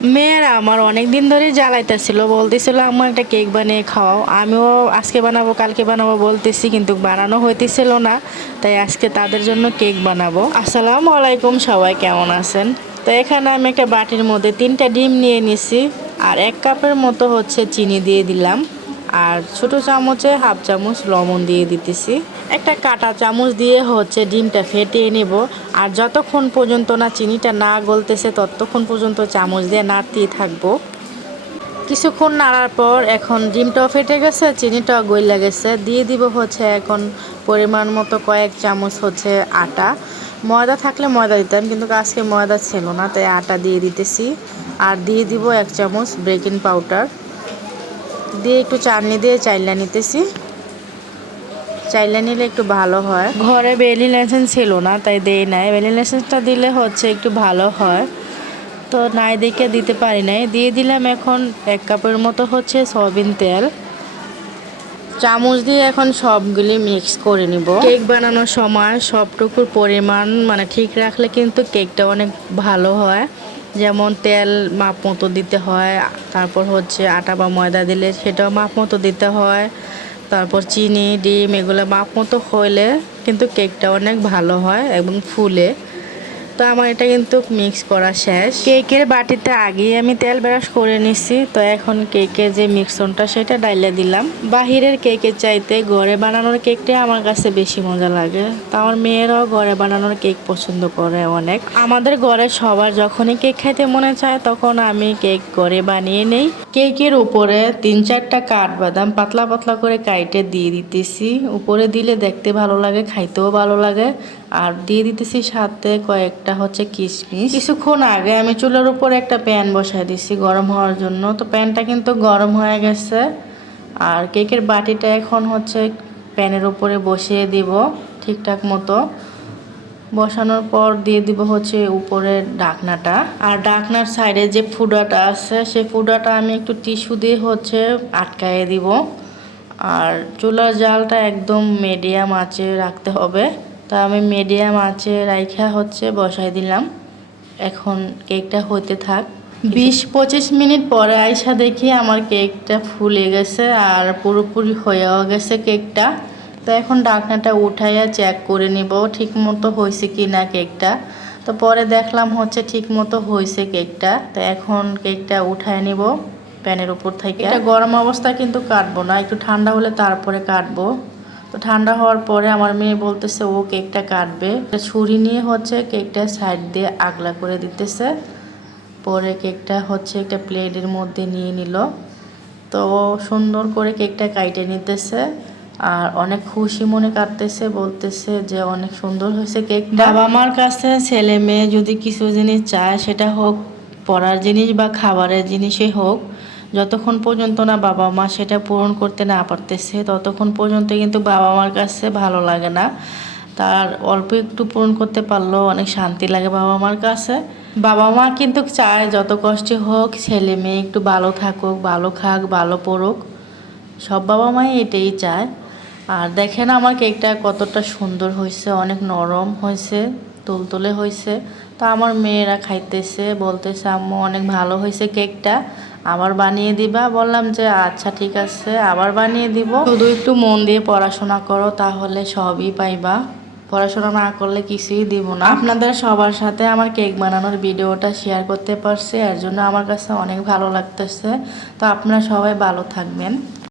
মেয়েরা আমার অনেক দিন ধরেই জ্বালাইতেছিল, বলতেছিল আমার একটা কেক বানিয়ে খাওয়াও। আমিও আজকে বানাবো কালকে বানাবো বলতেছি, কিন্তু বানানো হইতেছিল না। তাই আজকে তাদের জন্য কেক বানাবো। আসসালামু আলাইকুম, সবাই কেমন আছেন? তো এখানে আমি একটা বাটির মধ্যে 3টা ডিম নিয়ে নিছি, আর 1 কাপের মতো হচ্ছে চিনি দিয়ে দিলাম, আর ছোট চামচে হাফ চামচ লবণ দিয়ে দিতেছি। একটা কাঁটা চামচ দিয়ে হচ্ছে ডিমটা ফেটিয়ে নেব। আর যতক্ষণ পর্যন্ত না চিনিটা না গলতেছে ততক্ষণ পর্যন্ত চামচ দিয়ে নাড়তেই থাকবো। কিছুক্ষণ নাড়ার পর এখন ডিমটাও ফেটে গেছে, চিনিটাও গইলা গেছে। দিয়ে দিব হচ্ছে এখন পরিমাণ মতো কয়েক চামচ হচ্ছে আটা। ময়দা থাকলে ময়দা দিতাম, কিন্তু আজকে ময়দা ছিল না, তাই আটা দিয়ে দিতেছি। আর দিয়ে দিব 1 চামচ বেকিং পাউডার দিয়ে একটু চাটনি দিয়ে চাইলা নিতেছি। চাইলা নিলে একটু ভালো হয়। ঘরে ভ্যানিলা এসেন্স ছিল না, তাই দেই নাই। ভ্যানিলা এসেন্সটা দিলে হচ্ছে একটু ভালো হয়, তো নাই দেখে দিতে পারি নাই। দিয়ে দিলাম এখন 1 কাপের মতো হচ্ছে সয়াবিন তেল। চামচ দিয়ে এখন সবগুলি মিক্স করে নিব। কেক বানানোর সময় সবটুকুর পরিমাণ ঠিক রাখলে কিন্তু কেকটা অনেক ভালো হয়। যেমন তেল মাপ মতো দিতে হয়, তারপর হচ্ছে আটা বা ময়দা দিলে সেটাও মাপ মতো দিতে হয়, তারপর চিনি ডিম এগুলো মাপ মতো হইলে কিন্তু কেকটা অনেক ভালো হয় এবং ফুলে। তো আমার এটা কিন্তু মিক্স করা শেষ। কেকের বাটিতে আগেই আমি তেল ব্রাশ করে নিছি। তো এখন কেকের যে মিক্সনটা সেটা ডাইলে দিলাম। বাহিরের কেকের চাইতে ঘরে বানানোর কেকটা আমার কাছে বেশি মজা লাগে। তো আমার মেয়েরাও ঘরে বানানোর কেক পছন্দ করে অনেক। আমাদের ঘরে সবার যখনই কেক খাইতে মনে চায় তখন আমি কেক ঘরে বানিয়ে নেই। কেকের উপরে 3-4টা কাঠবাদাম পাতলা পাতলা করে কাইটে দিয়ে দিতেছি। উপরে দিলে দেখতে ভালো লাগে, খাইতেও ভালো লাগে। আর দিয়ে দিতেছি সাথে কয়েকটা হচ্ছে কিশমিশ। কিছুক্ষণ আগে আমি চুলার উপর একটা প্যান বসাই দিছি গরম হওয়ার জন্য। তো প্যানটা কিন্তু গরম হয়ে গেছে। আর কেকের বাটিটা এখন হচ্ছে প্যানের উপরে বসিয়ে দিব ঠিকঠাক মতো। বসানোর পর দিয়ে দিব হচ্ছে উপরে ঢাকনাটা। আর ঢাকনার সাইডে যে ফুডাটা আছে সেই ফুডাটা আমি একটু টিস্যু দিয়ে হচ্ছে আটকায়ে দিব। আর চুলার জালটা একদম মিডিয়াম আঁচে রাখতে হবে। তা আমি মিডিয়াম আঁচে রাইখা হচ্ছে বসাই দিলাম। এখন কেকটা হতে থাক। 20-25 মিনিট পরে আইসা দেখি আমার কেকটা ফুলে গেছে আর পুরোপুরি হয়েও গেছে কেকটা। তো এখন ঢাকনাটা উঠাইয়া চেক করে নিব ঠিক মতো হয়েছে কি না কেকটা। তো পরে দেখলাম হচ্ছে ঠিক মতো হয়েছে কেকটা। তো এখন কেকটা উঠায় নিব প্যানের উপর থেকে। এটা গরম অবস্থায় কিন্তু কাটবো না, একটু ঠান্ডা হলে তারপরে কাটবো। তো ঠান্ডা হওয়ার পরে আমার মেয়ে বলতেছে ও কেকটা কাটবে। ছুরি নিয়ে হচ্ছে কেকটা সাইড দিয়ে আগলা করে দিতেছে। পরে কেকটা হচ্ছে একটা প্লেটের মধ্যে নিয়ে নিল। তো সুন্দর করে কেকটা কাইটে নিতেছে আর অনেক খুশি মনে কাটতেছে, বলতেছে যে অনেক সুন্দর হয়েছে কেকটা। বাবা মার কাছে ছেলে মেয়ে যদি কিছু জিনিস চায়, সেটা হোক পড়ার জিনিস বা খাবারের জিনিসই হোক, যতক্ষণ পর্যন্ত না বাবা মা সেটা পূরণ করতে না পারতেছে ততক্ষণ পর্যন্ত কিন্তু বাবা মার কাছে ভালো লাগে না। তার অল্প একটু পূরণ করতে পারলেও অনেক শান্তি লাগে বাবা মার কাছে। বাবা মা কিন্তু চায় যত কষ্টে হোক ছেলে মেয়ে একটু ভালো থাকুক, ভালো খাক, ভালো পড়ুক। সব বাবা মাই এটাই চায়। আর দেখেন আমার কেকটা কতটা সুন্দর হয়েছে, অনেক নরম হয়েছে, তুলতুলে হয়েছে। তো আমার মেয়েরা খাইতেছে, বলতেছে আম্মু অনেক ভালো হয়েছে কেকটা, আবার বানিয়ে দিবা। বললাম যে আচ্ছা ঠিক আছে, আবার বানিয়ে দিব। শুধু একটু মন দিয়ে পড়াশোনা করো, তাহলে সবই পাইবা। পড়াশোনা না করলে কিছুই দিব না। আপনাদের সবার সাথে আমার কেক বানানোর ভিডিওটা শেয়ার করতে পারছি, এর জন্য আমার কাছে অনেক ভালো লাগতেছে। তো আপনারা সবাই ভালো থাকবেন।